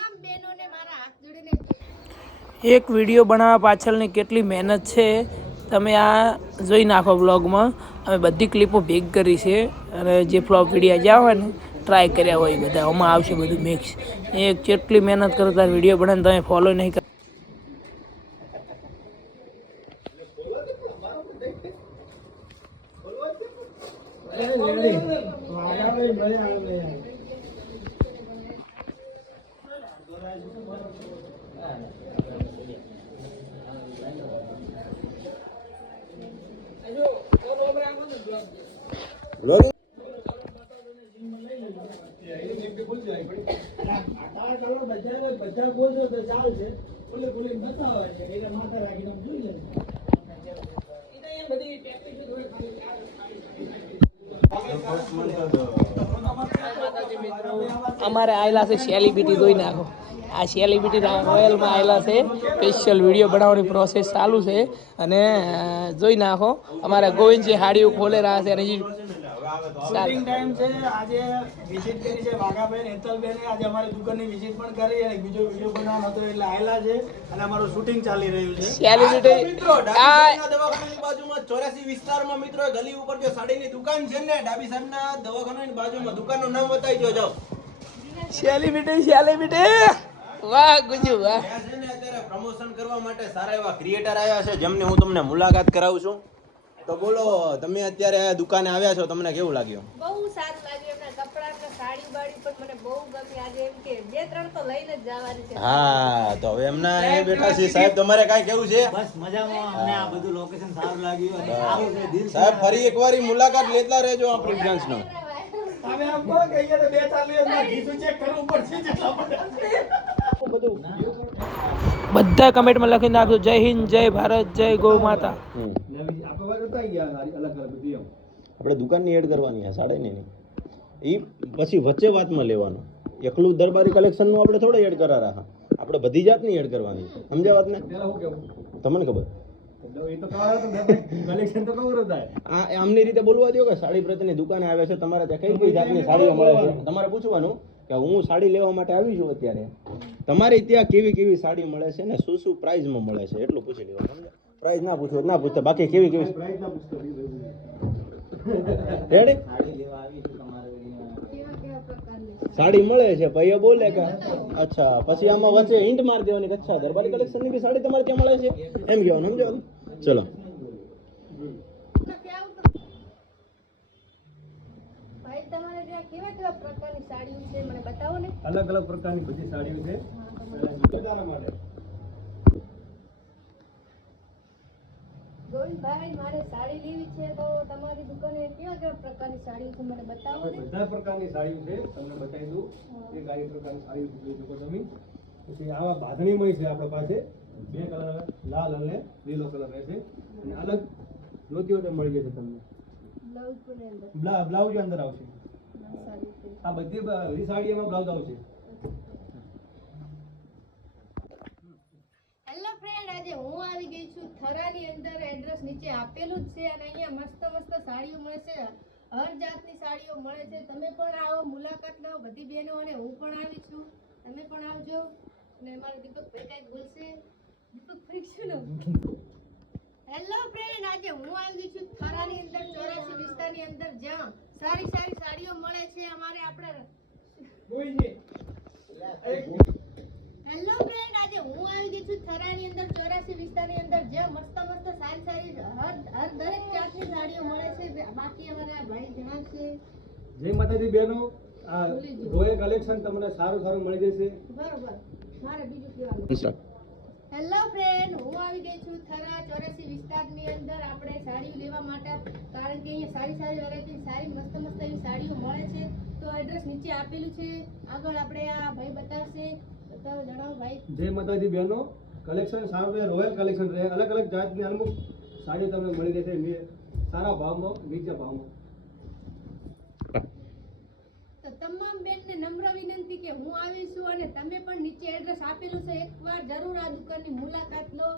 તમામ બહેનોને મારા હાથ જોડીને એક વિડીયો બનાવવા પાછળની કેટલી મહેનત છે તમે આ જોઈ નાખો બ્લોગમાં. અમે બધી ક્લિપો ભેગ કરી છે અને જે ફ્લોપ વિડીયો જ્યાં હોય ને ટ્રાય કર્યા હોય બધા આમાં આવશે બધું મિક્સ. એક કેટલી મહેનત કરતા વિડીયો બનાવીને તમે ફોલો નહીં કરો. અમારે આવેલા છે સેલિબ્રિટી જોઈ નાખો. આ સેલિબ્રિટી રોયલમાં આવેલા છે. સ્પેશિયલ વિડીયો બનાવવાની પ્રોસેસ ચાલુ છે અને જોઈ નાખો અમારા ગોવિંદજી હાડીઓ ખોલે રહ્યા છે અને શૂટિંગ ટાઈમ છે. આજે વિઝિટ કરી છે વાઘાબેન હેતલબેન. આજે અમારી દુકાનની વિઝિટ પણ કરી અને બીજો વિડીયો બનાવવાનો હતો એટલે આયેલા છે અને અમારું શૂટિંગ ચાલી રહ્યું છે. સેલિબ્રિટી મિત્રો દવાખાનાની બાજુમાં 84 વિસ્તારમાં મિત્રો ગલી ઉપર જે સાડીની દુકાન છે ને ડાબી સાઈડના દવાખાનાની બાજુમાં દુકાનનું નામ બતાવી દો. જાઓ સેલિબ્રિટી વાહ ગુજુ વાહ. ત્યાં છે ને અત્યારે પ્રમોશન કરવા માટે સારા એવા ક્રિએટર આવ્યા છે જેમની હું તમને મુલાકાત કરાવું છું. તો બોલો તમે અત્યારે આ દુકાને આવ્યા છો, તમને કેવું લાગ્યું? બહુ સારું લાગ્યું. એમના કપડા ને સાડી બાડી પણ મને બહુ ગમી. આજે એમ કે 2-3 તો લઈને જ જવાની છે. હા તો હવે એમના એ બેઠા છે. સાહેબ તમારે કાંઈ કેવું છે? બસ મજામાં. અમને આ બધું લોકેશન સારું લાગ્યું અને સારું છે. દિલ સાહેબ ફરી એકવાર મુલાકાત લેતા રહેજો આપણી બ્રાન્ચનો. તમે આમ કહો કે અહીંયા તો 2-4 દિવસમાં ગીતું ચેક કરવું પડશે જેટલા બધું. બધા કમેન્ટમાં લખી નાખજો જય હિન્દ, જય ભારત, જય ગૌ માતા. આપણે દુકાનની એડ કરવાની છે સાડીની નહીં. એ પછી વચ્ચે વાતમાં લેવાનું. એકલું દરબારી કલેક્શનનું આપણે થોડે એડ કરા રહ્યા. આપણે બધી જાતની એડ કરવાની છે. સમજ્યા વાતને? તમને ખબર આમની રીતે બોલવા દો કે સાડી પ્રત્યેની દુકાને આવે છે તમારે ત્યાં કઈ કઈ જાતની સાડીઓ મળે છે. તમારે પૂછવાનું કે હું સાડી લેવા માટે આવી છું અત્યારે, તમારે ત્યાં કેવી કેવી સાડી મળે છે ને શું શું પ્રાઇઝમાં મળે છે એટલું પૂછી લેવાનું. સમજ્યા? પ્રાઇઝ ના પૂછો ના પૂછતા, બાકી કેવી કેવી રેડી સાડી મળે છે પછી એ બોલે કે અચ્છા, પછી આમાં વચ્ચે હિન્ટ મારી દેવાની કે અચ્છા દરબારી કલેક્શનની બી સાડી તમારે ત્યાં મળે છે એમ કહેવાનું. સમજો? ચલો ભાઈ તમારે ત્યાં કેવા કેવા પ્રકારની સાડીઓ છે મને બતાવો ને. અલગ અલગ પ્રકારની બધી સાડીઓ છે માટે. ગોવિંદભાઈ મારે સાડી લેવી છે તો તમારી દુકાને કેવા કેવા પ્રકારની સાડીઓ છે મને બતાવો ને. બધા પ્રકારની સાડીઓ છે તમને બતાવી દઉં. એક આ પ્રકારની સાડીઓ જોઈ શકો તમે. પછી આવા બાંધણીમાં છે આપણા પાસે 2 કલર, લાલ અને લીલો કલર રહેશે અને અલગ લોતીઓ મળી જશે તમને. બ્લાઉઝ અંદર આવશે. આ બધી સાડી એમાં બ્લાઉઝ આવશે. હેલો ફ્રેન્ડ, આજે હું આવી ગઈ છું થરાની અંદર. એડ્રેસ નીચે આપેલું જ છે અને અહીંયા મસ્ત મસ્ત સાડીઓ મળે છે. હર જાતની સાડીઓ મળે છે. તમે પણ આવો, મુલાકાત લો બધી બહેનો. અને હું પણ આવી છું, તમે પણ આવજો. અને મારા દીપકભાઈ કાંઈક બોલશે. દીપક ફ્રી છું ને? હેલો ફ્રેન્ડ, આજે હું આવી ગઈ છું થરાની અંદર 84 વિસ્તારની અંદર જ્યાં સારી સારી સાડીઓ મળે છે. અમારે આપણે હેલો ફ્રેન્ડ, આજે હું આવી ગઈ છું થરાની અંદર 84 વિસ્તારની અંદર જ્યાં મસ્ત મસ્ત સારી સારી હર દરેક જાતની સાડીઓ મળે છે. બાકી અમારા ભાઈ જણાવશે. જય માતાજી બહેનો, આ રોયલ કલેક્શન તમને સારું સારું મળી જશે. બરોબર, મારે બીજું કહેવાનું. હેલો ફ્રેન્ડ, હું આવી ગઈ છું થરા 84 વિસ્તારની અંદર આપણે સાડીઓ લેવા માટે. કારણ કે અહીંયા સારી સારી વેરાયટી સારી મસ્ત મસ્ત એવી સાડીઓ મળે છે. તો એડ્રેસ નીચે આપેલું છે. આગળ આપણે આ ભાઈ બતાવશે. બતાવો, જણાવો ભાઈ. જય માતાજી બહેનો, કલેક્શન સારું છે. રોયલ કલેક્શન છે. અલગ અલગ જાતની અમુક સાડીઓ તમને મળી જશે સારા ભાવમાં, નીચા ભાવમાં. તો તમામ બેનને નમ્ર વિનંતી કે હું આવી છું અને તમે પણ નીચે એડ્રેસ આપેલું છે, એકવાર જરૂર આ દુકાનની મુલાકાત લો.